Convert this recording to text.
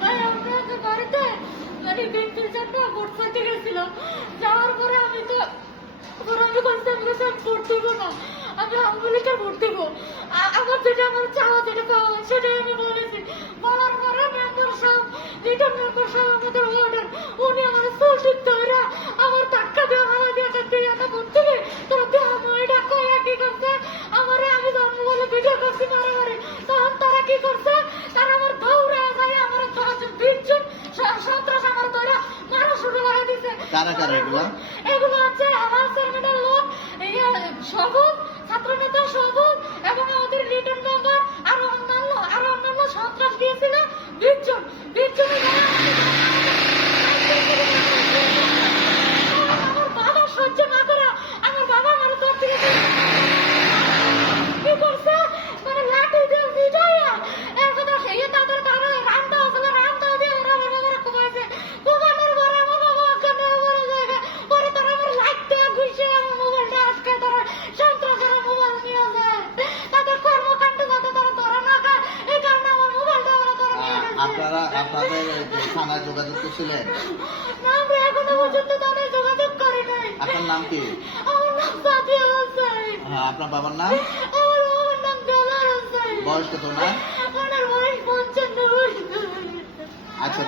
ভাই আপনাদের বাড়িতে মানে বিএনপির জন্য ভোট চাইতে গেছিলাম। যাওয়ার পরে আমি বলছি আমি ভোট দিব না, আমি আওয়ামী লীগের ভোট দিব। আমার যেটা আমার চাওয়া যেটা পাওয়া সেটাই আমি বলেছি। বলার পরে মেম্বার সাহেব রিটার্ন মেম্বার সাহেব আমাদের ওয়ার্ডেন উনি আমার চুল ঠিক ধরে আমার ধাক্কা দিয়ে হালা দিয়ে একটা ভোট দিলে তোরা দিয়ে আমি ওই ডাকা একই করছে আমার। আমি জন্ম বলে ভিডিও করছি মারামারি, তখন তারা কি করছে, তারা আমার দৌড়ে যায় আমার 10-20 জন সন্ত্রাস আমার ধরে মারা শুরু করে দিছে। কারা কারা এগুলো? এগুলো হচ্ছে আমার চেয়ারম্যানের লোক, সবুজ ছাত্র নেতা সবুজ এবং আমাদের রিটার্ন মেম্বার আরো অন্যান্য সন্ত্রাস দিয়েছিল 20 জন। আমার বাবা সহ্য না করে আমার বাবা আমার তোর থেকে কি করছে মানে লাঠি দিয়ে বিজয়া এর কথা সেই তাদের রামদা আসলে রামদা দিয়ে ওরা আমার বাবার কুমাইছে। কুমানোর পরে আমার বাবা ওখানে পরে যায় পরে তারা আমার লাইটটা ঘুষে আমার মোবাইলটা আটকে তারা সন্ত্রাসেরা মোবাইল নিয়ে যায়। তাদের কর্মকাণ্ড যাতে তারা ধরে না খায় এই কারণে আমার মোবাইলটা ওরা ধরে নিয়ে গেছে। আপনাদের থানায় যোগাযোগ করছিলেন? না আমরা এখনো পর্যন্ত তাদের যোগাযোগ করি নাই। আপনার নাম কি? আমার নাম সাদিয়া হোসেন। হ্যাঁ, আপনার বাবার নাম? আমার বাবার নাম জালাল হোসেন। বয়স কত না? আমার বয়স 55। আচ্ছা,